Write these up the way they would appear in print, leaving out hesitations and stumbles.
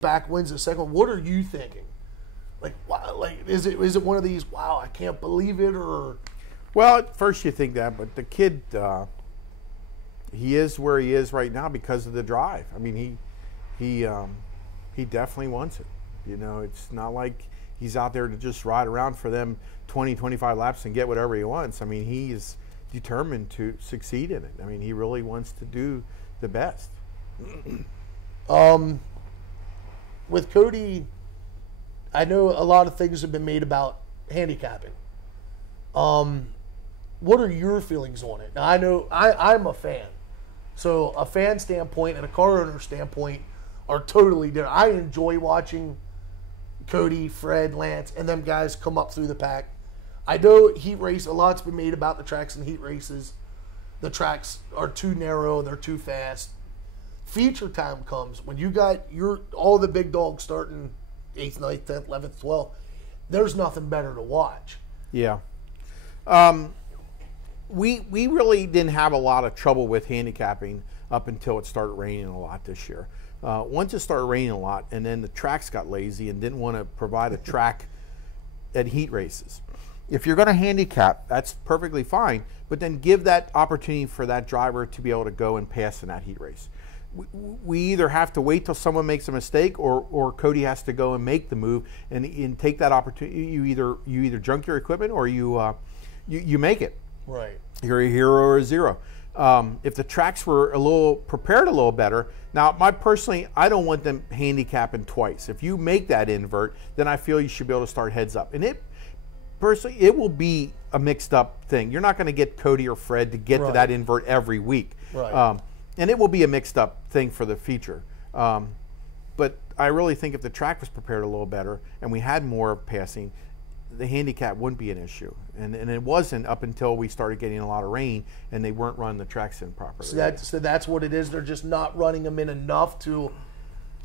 back wins the second one. What are you thinking? Like, wow, like is it one of these? Wow, I can't believe it, or? Well, at first you think that, but the kid, he is where he is right now because of the drive. I mean, he definitely wants it. You know, it's not like he's out there to just ride around for them 20, 25 laps and get whatever he wants. I mean, he is determined to succeed in it. I mean, he really wants to do the best. With Cody, I know a lot of things have been made about handicapping. What are your feelings on it? Now, I know I'm a fan. So a fan standpoint and a car owner standpoint are totally different. I enjoy watching Cody, Fred, Lance, and them guys come up through the pack. I know heat race, a lot's been made about the tracks and heat races. The tracks are too narrow, they're too fast. Feature time comes when you got all the big dogs starting 8th, 9th, 10th, 11th, 12th. There's nothing better to watch. Yeah. We really didn't have a lot of trouble with handicapping up until it started raining a lot this year. Once it started raining a lot, and then the tracks got lazy and didn't want to provide a track at heat races. If you're going to handicap, that's perfectly fine, but then give that opportunity for that driver to be able to go and pass in that heat race. We either have to wait till someone makes a mistake, or Cody has to go and make the move and take that opportunity. You either junk your equipment or you make it. Right. You're a hero or a zero. If the tracks were prepared a little better. Now, personally, I don't want them handicapping twice. If you make that invert, then I feel you should be able to start heads up. And personally, it will be a mixed up thing. You're not going to get Cody or Fred to get to that invert every week. Right. And it will be a mixed up thing for the future. But I really think if the track was prepared a little better and we had more passing, the handicap wouldn't be an issue. And it wasn't up until we started getting a lot of rain and they weren't running the tracks in properly. So that's what it is. They're just not running them in enough to.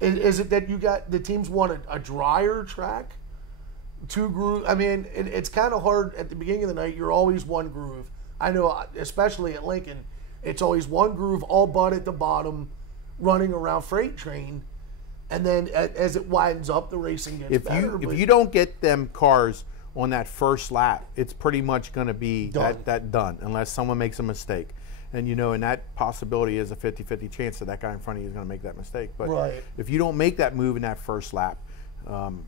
Is it that the teams want a drier track? Two groove. I mean, it's kind of hard at the beginning of the night. You're always one groove. I know, especially at Lincoln, it's always one groove, all butt at the bottom, running around freight train, and then as it widens up, the racing gets better. If you don't get them cars on that first lap, it's pretty much going to be that done, unless someone makes a mistake. And and that possibility is a 50-50 chance that guy in front of you is going to make that mistake. But if you don't make that move in that first lap,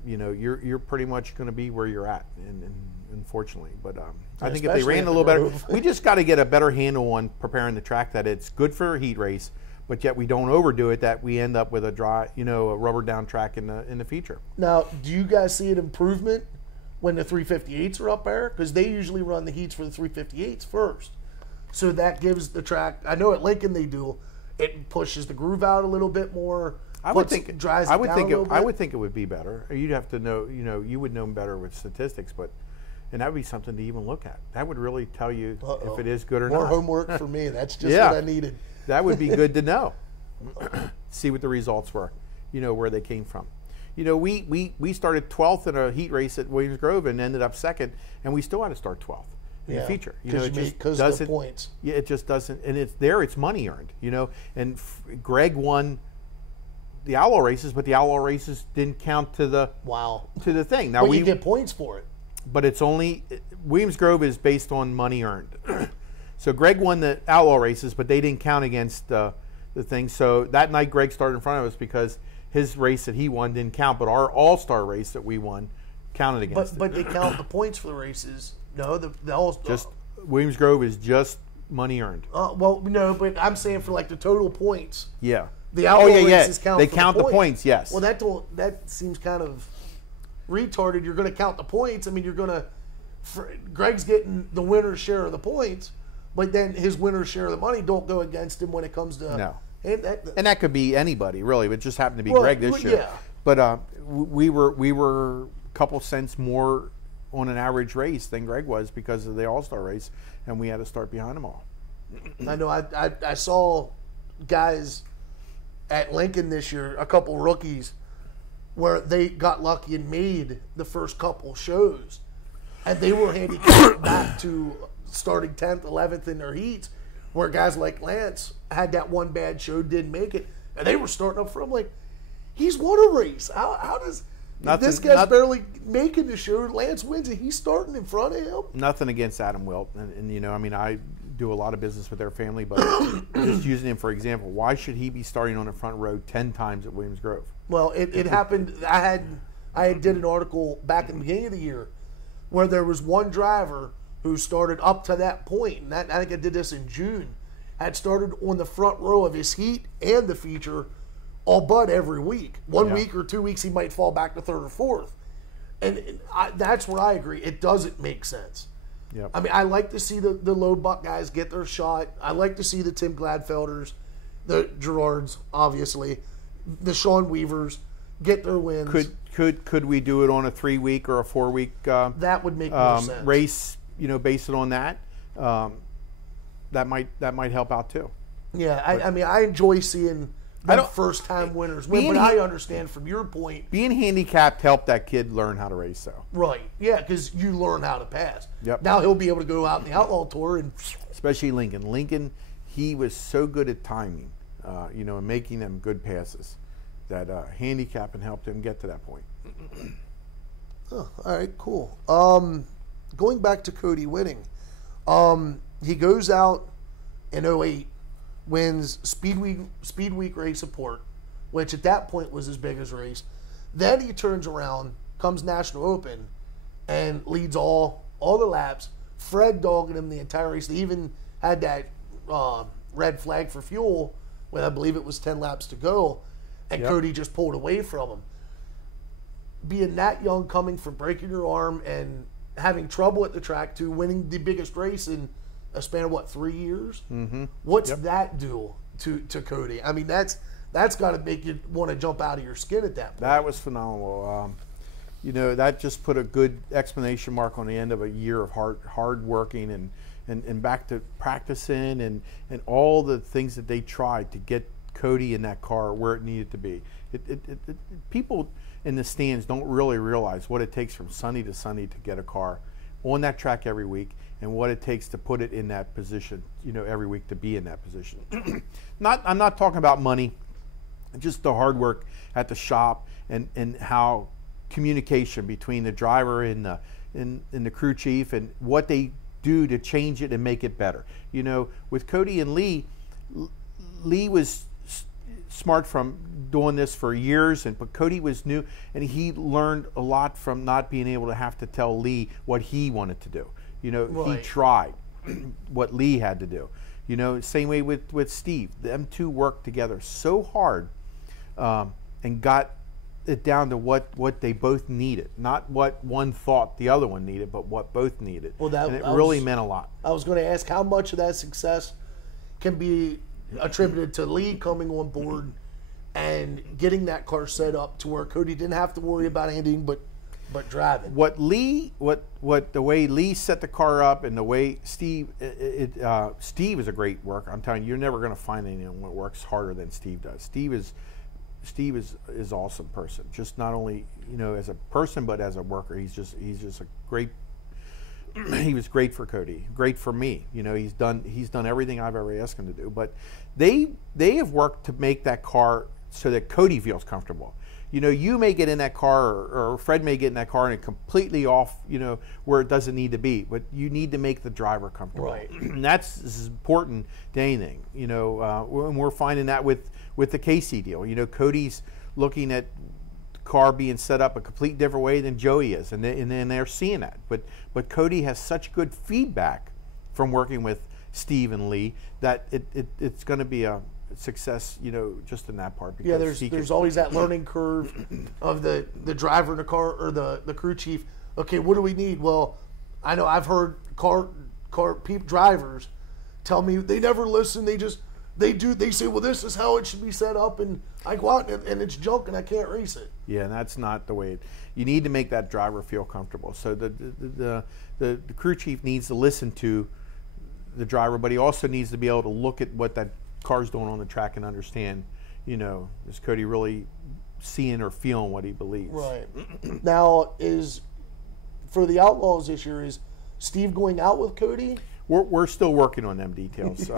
you're pretty much going to be where you're at, and unfortunately. But I think if they ran a little better, we just got to get a better handle on preparing the track, that it's good for a heat race, but yet we don't overdo it, that we end up with a dry, a rubber down track in the future. Now, do you guys see an improvement when the 358s are up there? Because they usually run the heats for the 358s first. So that gives the track, I know at Lincoln they do, it pushes the groove out a little bit more. I would think it would be better. You'd have to know, you would know better with statistics, and that would be something to even look at. That would really tell you if it is good or not. More homework for me. That's just what I needed. That would be good to know. See what the results were, where they came from. We started 12th in a heat race at Williams Grove and ended up 2nd, and we still had to start 12th in the feature. Because of the points. Yeah, it just doesn't, and it's money earned, And Greg won the Outlaw races, but the Outlaw races didn't count to the thing. Now you get points for it. But it's only Williams Grove is based on money earned. So Greg won the Outlaw races, but they didn't count against the thing. So that night Greg started in front of us because his race that he won didn't count, but our All-Star race that we won counted against it. But they count the points for the races. No, the All-Star. Just Williams Grove is just money earned. Well, no, but I'm saying for like the total points. Yeah. The Outlaw races count. They count the points. Yes. Well, that seems kind of retarded. You're going to count the points. I mean, you're going to. Greg's getting the winner's share of the points, but then his winner's share of the money don't go against him when it comes to. No. And that could be anybody, really. It just happened to be Greg this year. Yeah. But we were a couple cents more on an average race than Greg was because of the All-Star race, and we had to start behind them all. I know. I saw guys at Lincoln this year, a couple rookies, where they got lucky and made the first couple shows, and they were handicapped back to starting 10th, 11th in their heats, where guys like Lance had that one bad show, didn't make it, and they were starting up from like, He's won a race. How does this guy's barely making the show? Lance wins and he's starting in front of him. Nothing against Adam Wilt, and you know, I mean, I do a lot of business with their family, but just using him for example, why should he be starting on the front row 10 times at Williams Grove? Well, it happened. I did an article back in the beginning of the year where there was one driver who started up to that point, and I think I did this in June, had started on the front row of his heat and the feature all but every week. One week or 2 weeks he might fall back to third or fourth. And that's where I agree. It doesn't make sense. Yep. I mean, I like to see the low buck guys get their shot. I like to see the Tim Gladfelders, the Gerards, obviously, the Sean Weavers get their wins. Could we do it on a 3-week or a 4-week that would make more sense. Race, you know, based it on that? That might help out too. Yeah, I mean, I enjoy seeing the first-time winners win, but I understand from your point. Being handicapped helped that kid learn how to race, though. Right, yeah, because you learn how to pass. Yep. Now he'll be able to go out in the Outlaw Tour and... Especially Lincoln. Lincoln, he was so good at timing, you know, and making them good passes that handicapping helped him get to that point. Oh, all right, cool. Going back to Cody winning, he goes out in 08, wins Speed Week race support, which at that point was his biggest race. Then he turns around, comes National Open, and leads all the laps. Fred dogging him the entire race. They even had that red flag for fuel when I believe it was 10 laps to go, and Cody just pulled away from him. Being that young, coming from breaking your arm and having trouble at the track to winning the biggest race in a span of 3 years? Mm-hmm. What's that do to Cody? I mean, that's got to make you want to jump out of your skin at that point. That was phenomenal. You know, that just put a good exclamation mark on the end of a year of hard working and back to practicing and all the things that they tried to get Cody in that car where it needed to be. People in the stands don't really realize what it takes from Sunday to Sunday to get a car on that track every week, and what it takes to put it in that position, you know, every week to be in that position. I'm not talking about money, just the hard work at the shop and how communication between the driver and the crew chief and what they do to change it and make it better. You know, with Cody and Lee was smart from doing this for years, but Cody was new, and he learned a lot from not being able to have to tell Lee what he wanted to do. You know, He tried what Lee had to do. You know, same way with Steve. Them two worked together so hard and got it down to what they both needed, not what one thought the other one needed, but what both needed. Well, and it really meant a lot. I was going to ask how much of that success can be attributed to Lee coming on board and getting that car set up to where Cody didn't have to worry about anything but driving. The way Lee set the car up and the way Steve is a great worker. I'm telling you, you're never going to find anyone that works harder than Steve does. Steve is awesome person. Just not only, you know, as a person, but as a worker. He's just a great. He was great for Cody, great for me. You know, he's done everything I've ever asked him to do. But they have worked to make that car so that Cody feels comfortable. You know, you may get in that car, or Fred may get in that car and it completely off, you know, where it doesn't need to be. But you need to make the driver comfortable. Right. And that's as important to anything. You know, and we're finding that with the Kasey deal. You know, Cody's looking at the car being set up a complete different way than Joey is, and then they're seeing that. But Cody has such good feedback from working with Steve and Lee that it's going to be a success, you know, just in that part. Because there's always that learning curve of the driver in the car or the crew chief. Okay, what do we need? Well, I know I've heard drivers tell me they never listen. They say, well, this is how it should be set up, and I go out and it's junk and I can't race it. Yeah, and that's not the way you need to make that driver feel comfortable. So the crew chief needs to listen to the driver, but he also needs to be able to look at what that car's doing on the track and understand, you know, is Cody really seeing or feeling what he believes? Right. Now, for the Outlaws this year, is Steve going out with Cody? We're still working on them details.